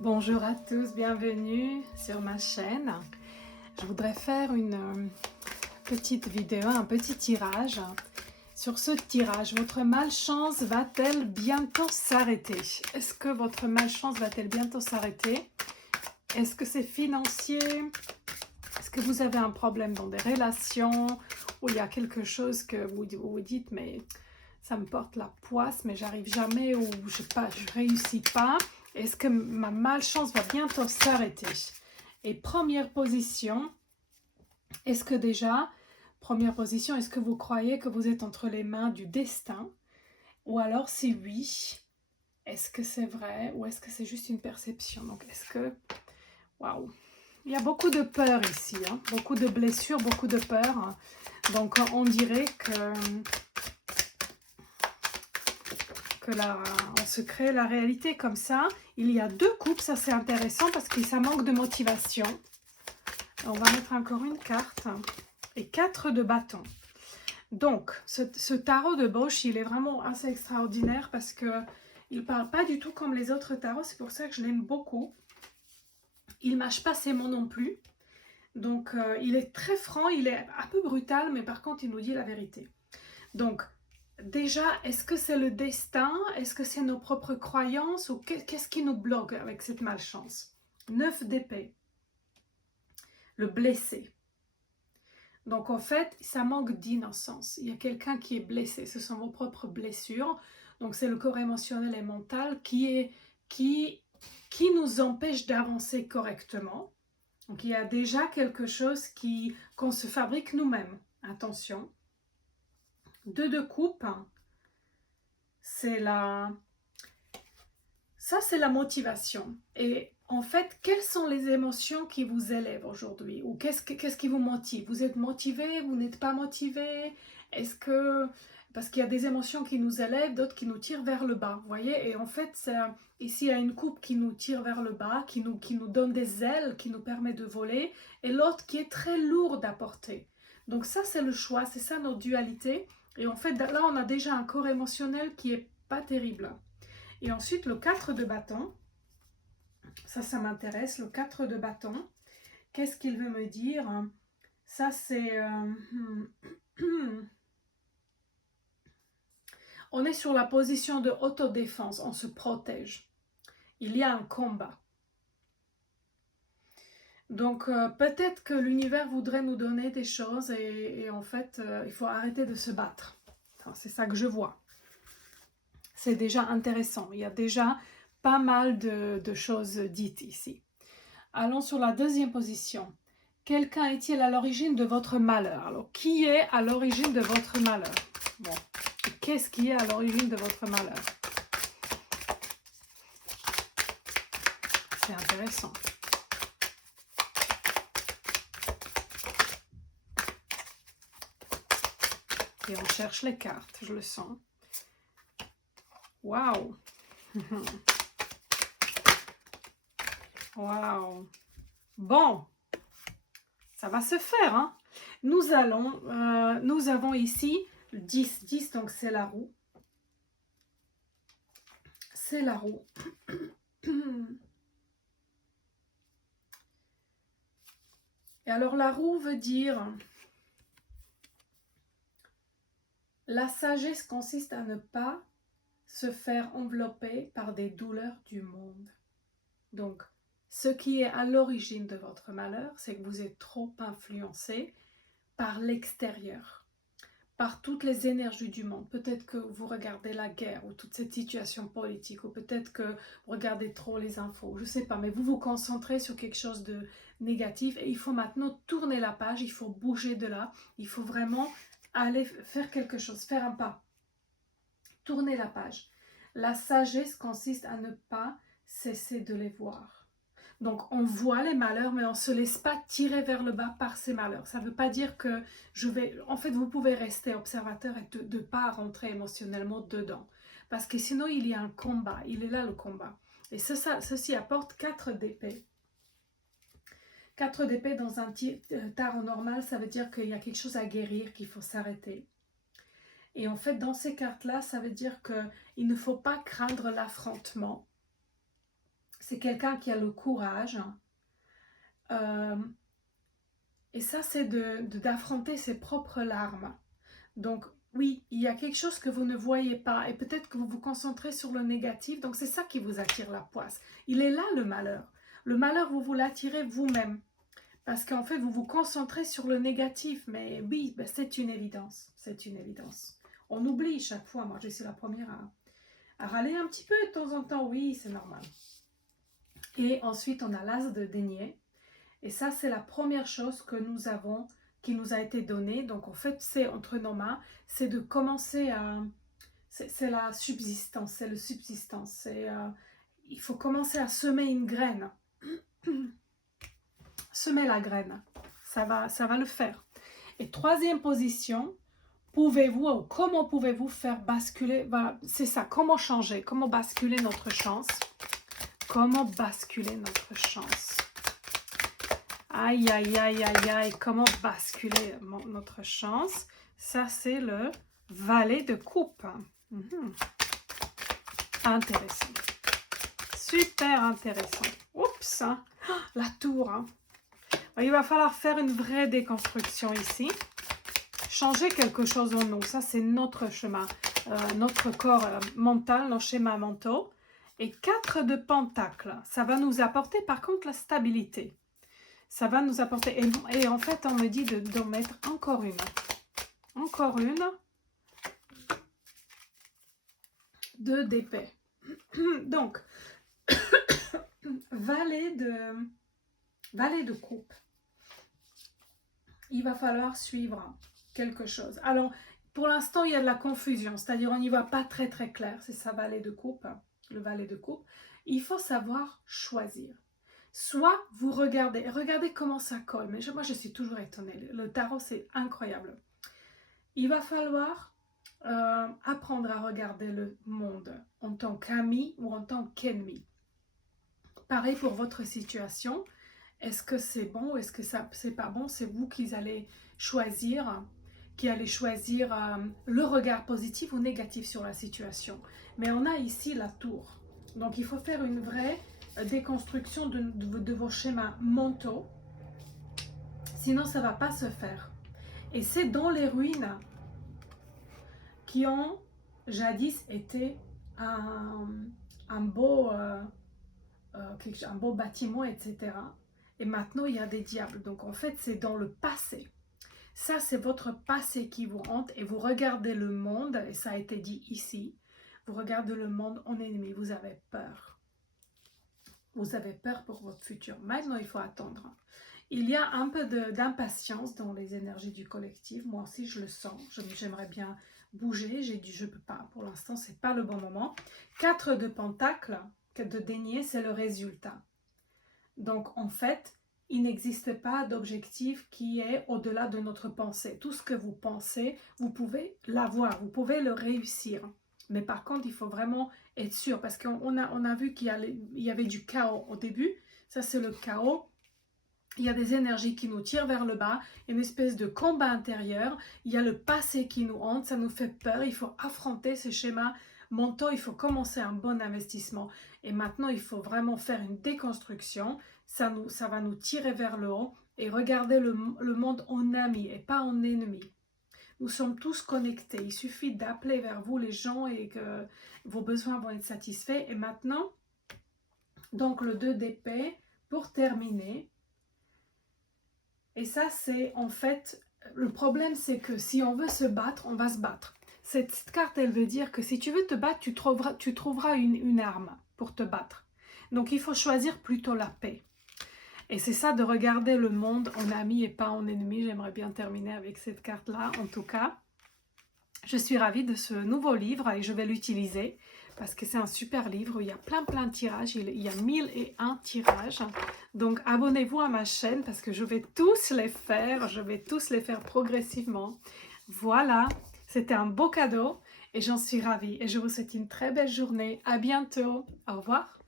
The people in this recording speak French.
Bonjour à tous, bienvenue sur ma chaîne. Je voudrais faire une petite vidéo, un petit tirage. Sur ce tirage, votre malchance va-t-elle bientôt s'arrêter? Est-ce que votre malchance va-t-elle bientôt s'arrêter? Est-ce que c'est financier? Est-ce que vous avez un problème dans des relations? Ou il y a quelque chose que vous dites, mais ça me porte la poisse, mais j'arrive jamais, ou je réussis pas. Est-ce que ma malchance va bientôt s'arrêter? Et première position, est-ce que déjà, première position, est-ce que vous croyez que vous êtes entre les mains du destin? Ou alors si oui, est-ce que c'est vrai ou est-ce que c'est juste une perception? Donc est-ce que, waouh, il y a beaucoup de peur ici, hein? Beaucoup de blessures, beaucoup de peur. Donc on dirait que on se crée la réalité comme ça. Il y a deux coupes, ça c'est intéressant parce que ça manque de motivation. On va mettre encore une carte et 4 de bâton. Donc ce tarot de Bosch, il est vraiment assez extraordinaire parce que il parle pas du tout comme les autres tarots. C'est pour ça que je l'aime beaucoup. Il mâche pas ses mots non plus. Donc il est très franc, il est un peu brutal, mais par contre il nous dit la vérité. Donc déjà, est-ce que c'est le destin? Est-ce que c'est nos propres croyances? Ou qu'est-ce qui nous bloque avec cette malchance? 9 d'épée. Le blessé. Donc en fait, ça manque d'innocence. Il y a quelqu'un qui est blessé. Ce sont vos propres blessures. Donc c'est le corps émotionnel et mental qui nous empêche d'avancer correctement. Donc il y a déjà quelque chose qu'on se fabrique nous-mêmes. Attention. 2 de coupe. Ça, c'est la motivation. Et en fait, quelles sont les émotions qui vous élèvent aujourd'hui? Ou qu'est-ce qui vous motive? Vous êtes motivé? Vous n'êtes pas motivé? Est-ce que... Parce qu'il y a des émotions qui nous élèvent, d'autres qui nous tirent vers le bas. Vous voyez? Et en fait, ici, il y a une coupe qui nous tire vers le bas, qui nous donne des ailes, qui nous permet de voler, et l'autre qui est très lourde à porter. Donc ça, c'est le choix. C'est ça notre dualité. Et en fait, là, on a déjà un corps émotionnel qui n'est pas terrible. Et ensuite, le 4 de bâton. Ça m'intéresse. Le 4 de bâton. Qu'est-ce qu'il veut me dire? Ça, c'est... On est sur la position de autodéfense. On se protège. Il y a un combat. Donc, peut-être que l'univers voudrait nous donner des choses et en fait, il faut arrêter de se battre. Enfin, c'est ça que je vois. C'est déjà intéressant. Il y a déjà pas mal de choses dites ici. Allons sur la deuxième position. Quelqu'un est-il à l'origine de votre malheur? Alors, qui est à l'origine de votre malheur? Bon, qu'est-ce qui est à l'origine de votre malheur? C'est intéressant. Et on cherche les cartes, je le sens. Waouh! Waouh! Bon, ça va se faire, hein? Nous avons ici 10. 10, donc c'est la roue. C'est la roue. Et alors la roue veut dire... La sagesse consiste à ne pas se faire envelopper par des douleurs du monde. Donc, ce qui est à l'origine de votre malheur, c'est que vous êtes trop influencé par l'extérieur, par toutes les énergies du monde. Peut-être que vous regardez la guerre ou toute cette situation politique, ou peut-être que vous regardez trop les infos, je ne sais pas, mais vous vous concentrez sur quelque chose de négatif et il faut maintenant tourner la page, il faut bouger de là, il faut vraiment aller faire quelque chose, faire un pas, tourner la page. La sagesse consiste à ne pas cesser de les voir. Donc on voit les malheurs, mais on ne se laisse pas tirer vers le bas par ces malheurs. Ça ne veut pas dire que je vais... En fait, vous pouvez rester observateur et de ne pas rentrer émotionnellement dedans. Parce que sinon, il y a un combat. Il est là le combat. Et ceci apporte 4 d'épée. 4 d'épée dans un tarot normal, ça veut dire qu'il y a quelque chose à guérir, qu'il faut s'arrêter. Et en fait, dans ces cartes-là, ça veut dire qu'il ne faut pas craindre l'affrontement. C'est quelqu'un qui a le courage. Et ça, c'est d'affronter ses propres larmes. Donc, oui, il y a quelque chose que vous ne voyez pas et peut-être que vous vous concentrez sur le négatif. Donc, c'est ça qui vous attire la poisse. Il est là, le malheur. Le malheur, vous l'attirez vous-même. Parce qu'en fait, vous vous concentrez sur le négatif. Mais oui, ben, c'est une évidence. C'est une évidence. On oublie chaque fois. Moi, je suis la première à râler un petit peu de temps en temps. Oui, c'est normal. Et ensuite, on a l'as de denier. Et ça, c'est la première chose que nous avons, qui nous a été donnée. Donc, en fait, c'est entre nos mains, c'est de commencer à... C'est la subsistance, c'est le subsistance. Il faut commencer à semer une graine. Semer la graine. Ça va le faire. Et troisième position, pouvez-vous ou comment pouvez-vous faire basculer, c'est ça, comment changer, comment basculer notre chance. Comment basculer notre chance. Aïe, aïe, aïe, aïe, aïe, comment basculer notre chance. Ça, c'est le valet de coupe. Intéressant. Super intéressant. Oups, hein. La tour. Hein. Il va falloir faire une vraie déconstruction ici. Changer quelque chose en nous. Ça, c'est notre chemin. Notre corps mental, nos schémas mentaux. Et 4 de pentacles. Ça va nous apporter, par contre, la stabilité. Ça va nous apporter... Et en fait, on me dit d'en mettre encore une. Encore une. 2 d'épée. Donc, valet de coupe. Il va falloir suivre quelque chose. Alors, pour l'instant, il y a de la confusion. C'est-à-dire, on n'y va pas très très clair. C'est ça, valet de coupe. Le valet de coupe. Il faut savoir choisir. Soit vous regardez comment ça colle. Mais moi, je suis toujours étonnée. Le tarot, c'est incroyable. Il va falloir apprendre à regarder le monde en tant qu'ami ou en tant qu'ennemi. Pareil pour votre situation. Est-ce que c'est bon ou est-ce que c'est pas bon? C'est vous qui allez choisir, le regard positif ou négatif sur la situation. Mais on a ici la tour. Donc, il faut faire une vraie déconstruction de vos schémas mentaux. Sinon, ça ne va pas se faire. Et c'est dans les ruines qui ont jadis été un beau bâtiment, etc. Et maintenant, il y a des diables. Donc, en fait, c'est dans le passé. Ça, c'est votre passé qui vous hante et vous regardez le monde, et ça a été dit ici, vous regardez le monde en ennemi, vous avez peur. Vous avez peur pour votre futur. Maintenant, il faut attendre. Il y a un peu d'impatience dans les énergies du collectif. Moi aussi, je le sens. J'aimerais bien bouger. J'ai dit, je ne peux pas. Pour l'instant, ce n'est pas le bon moment. 4 de pentacles, de denier, c'est le résultat. Donc, en fait, il n'existe pas d'objectif qui est au-delà de notre pensée. Tout ce que vous pensez, vous pouvez l'avoir, vous pouvez le réussir. Mais par contre, il faut vraiment être sûr, parce qu'on a vu qu'il y avait du chaos au début. Ça, c'est le chaos. Il y a des énergies qui nous tirent vers le bas, une espèce de combat intérieur. Il y a le passé qui nous hante, ça nous fait peur. Il faut affronter ces schémas mentaux, il faut commencer un bon investissement. Et maintenant, il faut vraiment faire une déconstruction. Ça va nous tirer vers le haut et regarder le monde en ami et pas en ennemi. Nous sommes tous connectés. Il suffit d'appeler vers vous les gens et que vos besoins vont être satisfaits. Et maintenant, donc le 2 d'épée, pour terminer. Et ça, c'est en fait, le problème, c'est que si on veut se battre, on va se battre. Cette carte, elle veut dire que si tu veux te battre, tu trouveras une arme pour te battre. Donc, il faut choisir plutôt la paix. Et c'est ça, de regarder le monde en ami et pas en ennemi. J'aimerais bien terminer avec cette carte-là, en tout cas. Je suis ravie de ce nouveau livre et je vais l'utiliser parce que c'est un super livre. Il y a plein de tirages. Il y a 1001 tirages. Donc, abonnez-vous à ma chaîne parce que je vais tous les faire. Je vais tous les faire progressivement. Voilà, c'était un beau cadeau et j'en suis ravie. Et je vous souhaite une très belle journée. À bientôt. Au revoir.